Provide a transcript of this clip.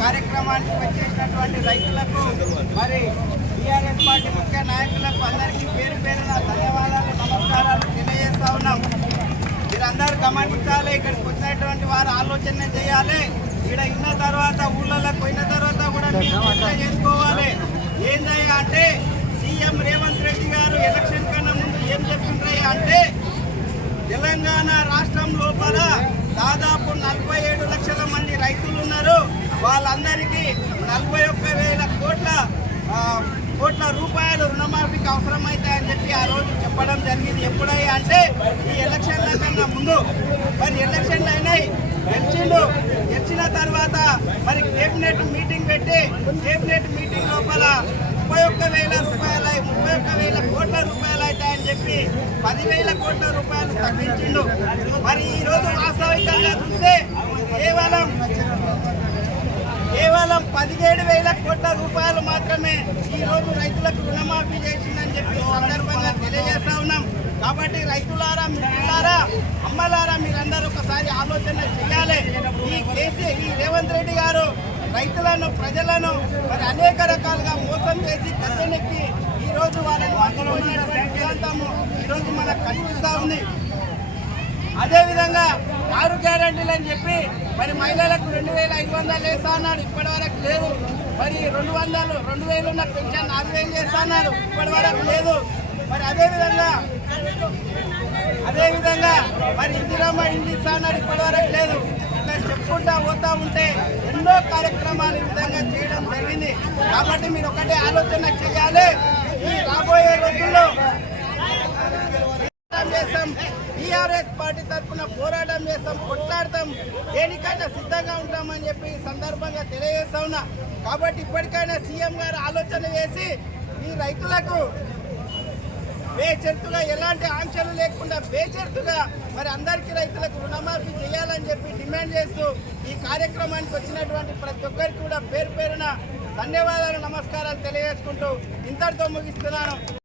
కార్యక్రమానికి వచ్చేసినటువంటి రైతులకు మరి టీఆర్ఎస్ పార్టీ ముఖ్య నాయకులకు అందరికీ పేరు పేరున ధన్యవాదాలు నమస్కారాలు తెలియజేస్తా ఉన్నాం. మీరందరూ గమనించాలి ఇక్కడికి వచ్చినటువంటి వారు ఆలోచన చేయాలి. ఇక్కడ ఇన్న తర్వాత ఊళ్ళలోకి పోయిన తర్వాత కూడా మీరు చేసుకోవాలి. ఏందయ్యా అంటే సీఎం రేవంత్ రెడ్డి గారు ఎలక్షన్ రైతులందరికీ నలభై ఒక్క వేల కోట్ల కోట్ల రూపాయలు రుణమాఫీకి అవసరమైతాయని చెప్పి ఆ రోజు చెప్పడం జరిగింది. ఎప్పుడయ్యా అంటే ఈ ఎలక్షన్ల కన్నా ముందు. మరి ఎలక్షన్లు అయినాయి. గెలిచిండు. గెలిచిన తర్వాత మరి కేబినెట్ మీటింగ్ పెట్టి కేబినెట్ మీటింగ్ లోపల ముప్పై ఒక్క వేల రూపాయల ముప్పై ఒక్క వేల కోట్ల రూపాయలు అవుతాయని చెప్పి పదివేల కోట్ల రూపాయలు తగ్గించిండు. మరి ఈ రోజు వాస్తవికంగా చూస్తే కేవలం కేవలం పదిహేడు వేల కోట్ల రూపాయలు మాత్రమే ఈ రోజు రైతులకు రుణమాఫీ చేసిందని చెప్పి సందర్భంగా తెలియజేస్తా ఉన్నాం. కాబట్టి రైతులారా మిత్రులారా అమ్మలారా మీరందరూ ఒకసారి ఆలోచన చేయాలి. ఈ కేసీ ఈ రేవంత్ రెడ్డి గారు రైతులను ప్రజలను మరి అనేక రకాలుగా మోసం చేసి కట్టెనెక్కి ఈ రోజు వాళ్ళని మర్చిపోయినటువంటి ప్రాంతము ఈ మనకు కనిపిస్తూ ఉంది. అదేవిధంగా ఆరు గ్యారంటీలు అని చెప్పి మరి మహిళలకు రెండు వేల ఐదు వందలు వేస్తా అన్నాడు. ఇప్పటి వరకు లేదు. మరి రెండు వందలు రెండు వేలు ఉన్న పెన్షన్ నాలుగు వేలు చేస్తా అన్నాడు. ఇప్పటి వరకు లేదు. మరి అదేవిధంగా అదేవిధంగా మరి ఇందిరమ్మ ఇంటి ఇస్తా అన్నాడు. ఇప్పటి వరకు లేదు. ఇంకా చెప్పుకుంటా పోతా ఉంటే ఎన్నో కార్యక్రమాలు ఈ విధంగా చేయడం జరిగింది. కాబట్టి మీరు ఒకటే ఆలోచన చేయాలి. ఈ రాబోయే రోజుల్లో చేస్తాం? టీఆర్ఎస్ పార్టీ తరఫున పోరాటం చేస్తాం కొట్లాడతాం దేనికైనా సిద్ధంగా ఉంటామని చెప్పి ఈ సందర్భంగా తెలియజేస్తా ఉన్నా. కాబట్టి ఇప్పటికైనా సీఎం గారు ఆలోచన చేసి ఈ రైతులకు బేషరతుగా ఎలాంటి ఆంక్షలు లేకుండా బేషరతుగా మరి అందరికీ రైతులకు రుణమాఫీ చేయాలని చెప్పి డిమాండ్ చేస్తూ ఈ కార్యక్రమానికి వచ్చినటువంటి ప్రతి ఒక్కరికి కూడా పేరు పేరున ధన్యవాదాలు నమస్కారాలు తెలియజేసుకుంటూ ఇంతటితో ముగిస్తున్నాను.